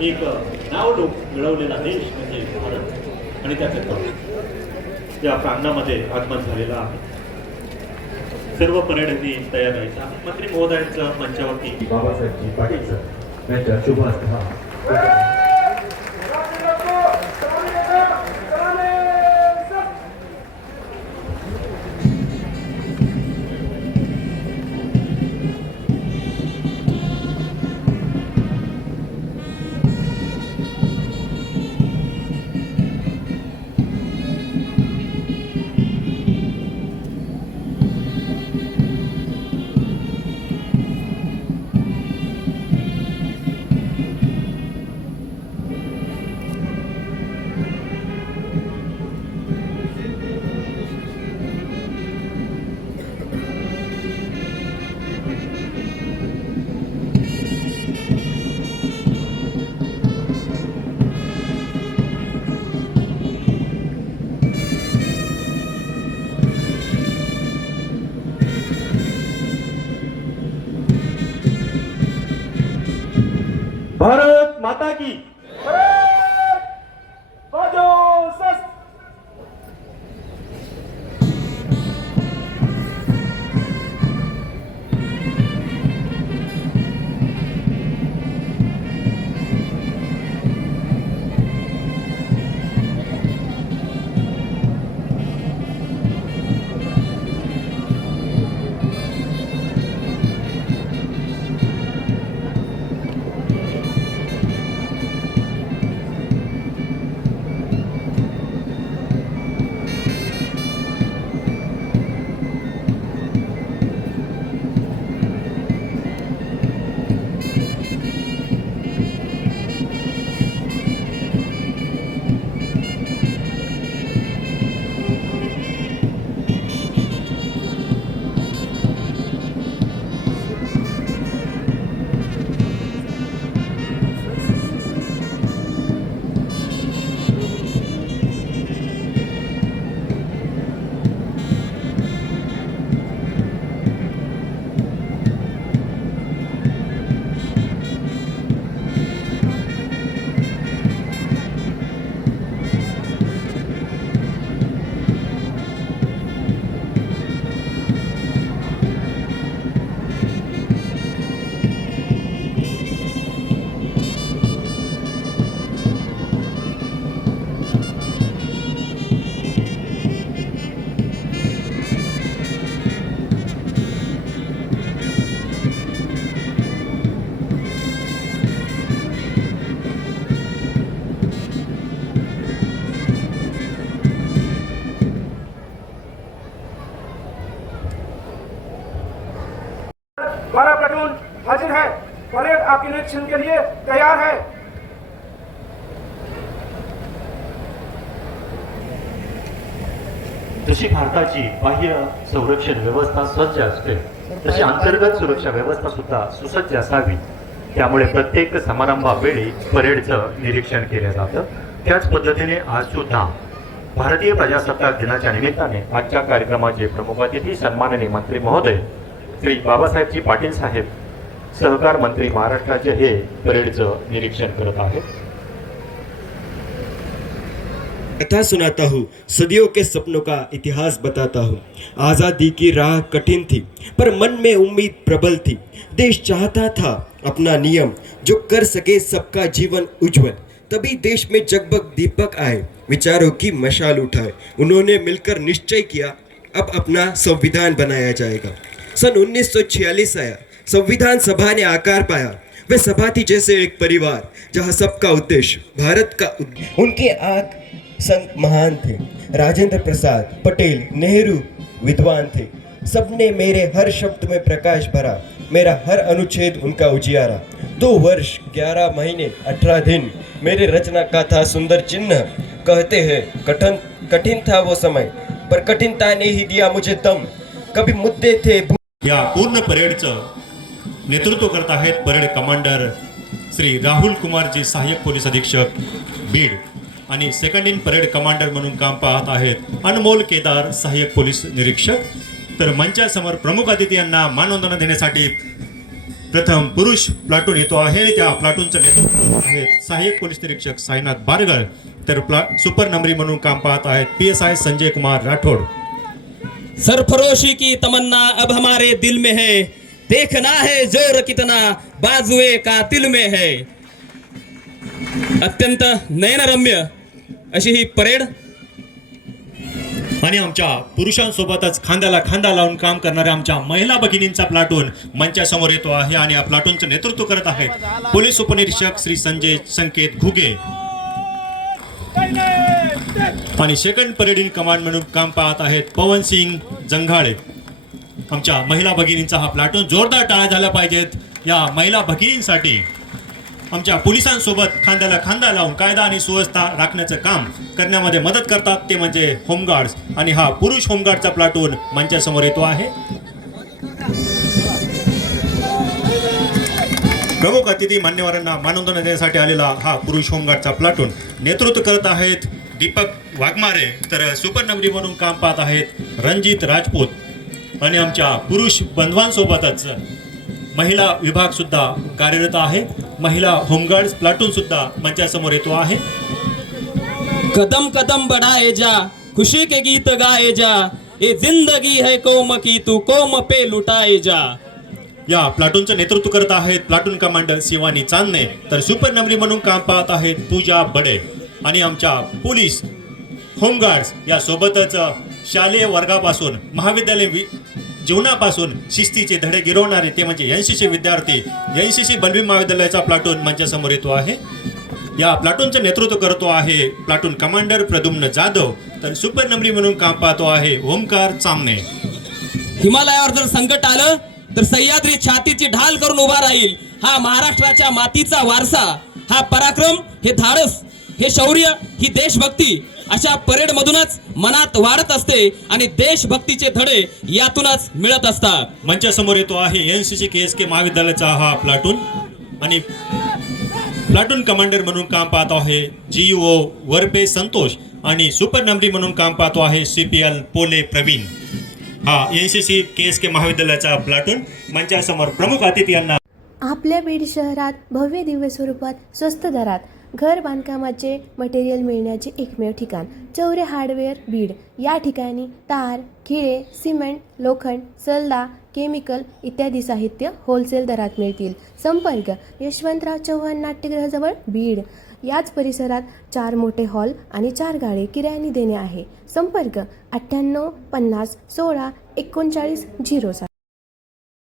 एक नाव लोक मिळवलेला देश म्हणजे भारत आणि त्याचे या प्रांगणामध्ये आगमन झालेला आहे. सर्व पर्यटकी तयार व्हायचा मंत्री महोदयांचं मंचावरती बाबासाहेबजी पाटील सर यांच्या शुभ কি हमारा प्लेटून हाजिर है। परेड आपके निरीक्षण के लिए तैयार है। जशी भारताची बाह्य संरक्षण व्यवस्था सज्ज असते तशी अंतर्गत सुरक्षा व्यवस्था सुद्धा सुसज्ज असावी. त्यामुळे प्रत्येक समारंभावेळी परेडचं निरीक्षण केलं जातं. त्याच पद्धतीने आज सुद्धा भारतीय प्रजासत्ताक दिनाच्या निमित्ताने आजच्या कार्यक्रमाचे प्रमुख अतिथी सन्माननीय मंत्री महोदय श्री बाबासाहेबजी पाटील साहेब सहकार मंत्री महाराष्ट्राचे हे परेडचं निरीक्षण करत आहेत. कथा सुनाता हूँ सदियों के सपनों का इतिहास बताता हूँ। आज़ादी की राह कठिन थी पर मन में उम्मीद प्रबल थी। देश चाहता था अपना नियम जो कर सके सबका जीवन उज्जवल। तभी देश में जगबग दीपक आए विचारों की मशाल उठाए। उन्होंने मिलकर निश्चय किया अब अपना संविधान बनाया जाएगा। सन 1946 आया। संविधान सभा ने आकार पाया। वे सभा थी जैसे एक परिवार, जहाँ सबका उद्देश्य भारत का उद्देश्य उनके आग संत महान थे। राजेंद्र प्रसाद, पटेल, नेहरू विद्वान थे। सबने मेरे हर शब्द में प्रकाश भरा। मेरा हर अनुच्छेद उनका उजियारा। दो वर्ष, ग्यारह महीने, अठारह दिन। मेरे रचना का था सुंदर चिन्ह। कहते हैं, कठिन कठिन था वो समय, पर कठिनता ने ही दिया मुझे दम। कभी मुद्दे थे या पूर्ण परेडचं नेतृत्व करत आहेत परेड कमांडर श्री राहुल कुमारजी सहाय्यक पोलीस अधीक्षक बीड. आणि सेकंड इन परेड कमांडर म्हणून काम पाहत आहेत अनमोल केदार सहाय्यक पोलीस निरीक्षक. तर मंचासमोर प्रमुख अतिथी यांना मानवंदना देण्यासाठी प्रथम पुरुष प्लाटून येतो आहे. आणि त्या प्लाटूनचं नेतृत्व आहेत सहाय्यक पोलीस निरीक्षक साईनाथ बारगळ. तर प्ला सुपर नंबरी म्हणून काम पाहत आहेत P S I Sanjay Kumar Rathod. सरफरोशी की तमन्ना अब हमारे दिल में है। देखना है जोर कितना बाजुए का तिल में है। अत्यंत नयनरम्य अशी ही परेड। आणि आमच्या पुरुषांसोबतच खांद्याला खांदा लावून काम करणाऱ्या आमच्या महिला भगिनींचा प्लाटून मंचासमोर येतो आहे आणि या प्लाटूनचं नेतृत्व करत आहेत. पोलीस उपनिरीक्षक श्री संजय संकेत घुगे. आणि सेकंड परेडील कमांड म्हणून काम पाहत आहेत पवन सिंग जंघाळे. आमच्या महिला भगिनींचा हा प्लाटून जोरदार टाळ्या झाल्या पाहिजेत या महिला भगिनींसाठी. आमच्या पोलिसांसोबत खांद्याला खांदा लावून कायदा आणि सुव्यवस्था राखण्याचं काम करण्यामध्ये मदत करतात ते म्हणजे होमगार्ड्स. आणि हा पुरुष होमगार्डचा प्लाटून मंचासमोर येतो आहे. प्रमुख अतिथी मान्यवरांना मानवंदना देण्यासाठी आलेला हा पुरुष होमगार्डचा प्लाटून नेतृत्व करत आहेत दीपक वाघमारे तर सुपरनगरी म्हणून काम पाहत आहेत रणजित राजपूत. आणि आमच्या पुरुष बंधवांसोबतच महिला विभाग सुद्धा कार्यरत आहे. महिला होमगार्ड प्लाटून सुद्धा मंचासमोर येतो आहे. कदम कदम बढ़ाए जा खुशी के गीत गाए जा ये जिंदगी है कौम की तू कौम पे लुटाए जा. या प्लाटूनचं नेतृत्व करत आहेत प्लाटून कमांडर शिवानी चांदणे. तर सुपर नंबरी म्हणून काम पाहत आहेत पूजा बडे आणि आमच्या पोलीस होमगार्ड्स या सोबतच शालेय वर्गापासून महाविद्यालय जीवनापासून शिस्तीचे धडे गिरवणारे ते म्हणजे एन सी सी विद्यार्थी एन सी सी बलवी महाविद्यालयाचा प्लाटून मंचासमोर येतो आहे. या प्लाटूनचं नेतृत्व करतो आहे प्लाटून कमांडर प्रद्युम्न जाधव. तर सुपर नंबरी म्हणून काम पाहतो आहे ओमकार चामणे हिमालयावर जर संकट आलं तर सह्याद्री छातीची ढाल करून उभा राहील. हा महाराष्ट्राच्या मातीचा वारसा हा पराक्रम हे धाडस हे शौर्य ही देशभक्ती अशा परेड मधूनच मनात वाढत असते आणि देशभक्तीचे धडे यातूनच मिळत असतात. मंचासमोर येतो आहे N C C K S K महाविद्यालयाचा हा प्लाटून. आणि प्लाटून कमांडर म्हणून काम पाहतो आहे जी ओ वरपे संतोष आणि सुपर नंबरी म्हणून काम पाहतो आहे C P L Pole Pravin. हा N C C K S K महाविद्यालयाचा प्लाटून मंचासमोर प्रमुख अतिथी यांना आपल्या बीड शहरात भव्य दिव्य स्वरूपात स्वस्त दरात घर बांधकामाचे मटेरियल मिळण्याचे एकमेव ठिकाण चौरे हार्डवेअर बीड. या ठिकाणी तार खिळे सिमेंट लोखंड सल्ला केमिकल इत्यादी साहित्य होलसेल दरात मिळतील. संपर्क यशवंतराव चव्हाण नाट्यगृहाजवळ बीड. याच परिसरात चार मोठे हॉल आणि चार गाळे किरायाने देणे आहे. संपर्क अठ्ठ्याण्णव पन्नास सोळा एकोणचाळीस झिरो सात.